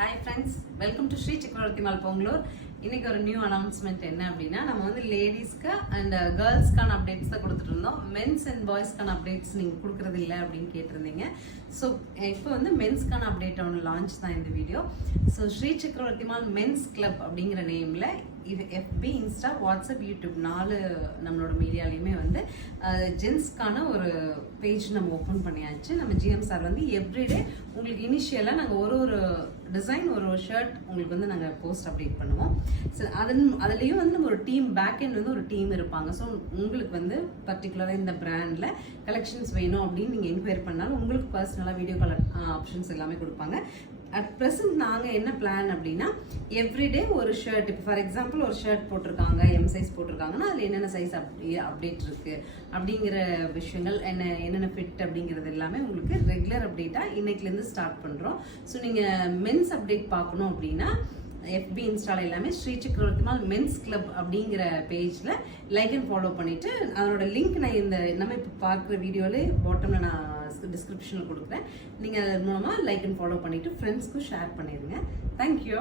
Hi friends, welcome to Sri Chakravarti Mall Pongalore. இன்னைக்கு ஒரு new announcement என்ன அப்படின்னா நம்ம வந்து லேடிஸ்க்கு அண்ட் கேர்ள்ஸ்க்கான அப்டேட்ஸ் தான் கொடுத்துட்டு இருந்தோம். மென்ஸ் அண்ட் பாய்ஸ்க்கான அப்டேட்ஸ் நீங்கள் கொடுக்குறது இல்லை அப்படின்னு கேட்டிருந்தீங்க. ஸோ இப்போ வந்து மென்ஸ்க்கான அப்டேட் ஒன்று லான்ச் தான் இந்த வீடியோ. ஸோ ஸ்ரீ சக்கரவர்த்தி மால் மென்ஸ் கிளப் அப்படிங்கிற நேமில் எஃபி, இன்ஸ்டா, வாட்ஸ்அப், யூடியூப் 4 நம்மளோட மீடியாலையுமே வந்து ஜென்ஸ்க்கான ஒரு பேஜ் நம்ம ஓப்பன் பண்ணியாச்சு. நம்ம ஜிஎம் சார் வந்து எவ்ரிடே உங்களுக்கு இனிஷியலாக நாங்கள் ஒரு டிசைன் ஒரு ஷர்ட் உங்களுக்கு வந்து நாங்கள் போஸ்ட் அப்டேட் பண்ணுவோம். ஸோ அதுலேயும் வந்து நம்ம ஒரு டீம் பேக் எண்ட் வந்து ஒரு டீம் இருப்பாங்க. ஸோ உங்களுக்கு வந்து பர்டிகுலராக இந்த பிராண்டில் கலெக்ஷன்ஸ் வேணும் அப்படின்னு நீங்கள் என்கொயரி பண்ணாலும் உங்களுக்கு பர்சனலாக வீடியோ கால் ஆப்ஷன்ஸ் எல்லாமே கொடுப்பாங்க. அட் ப்ரெசன்ட் நாங்கள் என்ன பிளான் அப்படின்னா எவ்ரிடே ஒரு ஷர்ட், இப்போ ஃபார் எக்ஸாம்பிள் ஒரு ஷர்ட் போட்டிருக்காங்க, எம் சைஸ் போட்டிருக்காங்கன்னா அதில் என்னென்ன சைஸ் அப்டேட் இருக்குது அப்படிங்கிற விஷயங்கள், என்னென்ன ஃபிட் அப்படிங்கிறது எல்லாமே உங்களுக்கு ரெகுலர் அப்டேட்டாக இன்னைக்குலேருந்து ஸ்டார்ட் பண்ணுறோம். ஸோ நீங்கள் மென்ஸ் அப்டேட் பார்க்கணும் அப்படின்னா எஃபி, இன்ஸ்டால எல்லாமே ஸ்ரீ சக்கரவர்த்தி மால் மென்ஸ் கிளப் அப்படிங்கிற பேஜில் லைக் அண்ட் ஃபாலோ பண்ணிவிட்டு அதோட லிங்க் நான் நம்ம இப்போ பார்க்குற வீடியோவிலே பாட்டமில் நான் டிஸ்கிரிப்ஷனில் கொடுக்குறேன். நீங்கள் அது மூலமாக லைக் அண்ட் ஃபாலோ பண்ணிவிட்டு ஃப்ரெண்ட்ஸ்க்கும் ஷேர் பண்ணிடுங்க. தேங்க்யூ.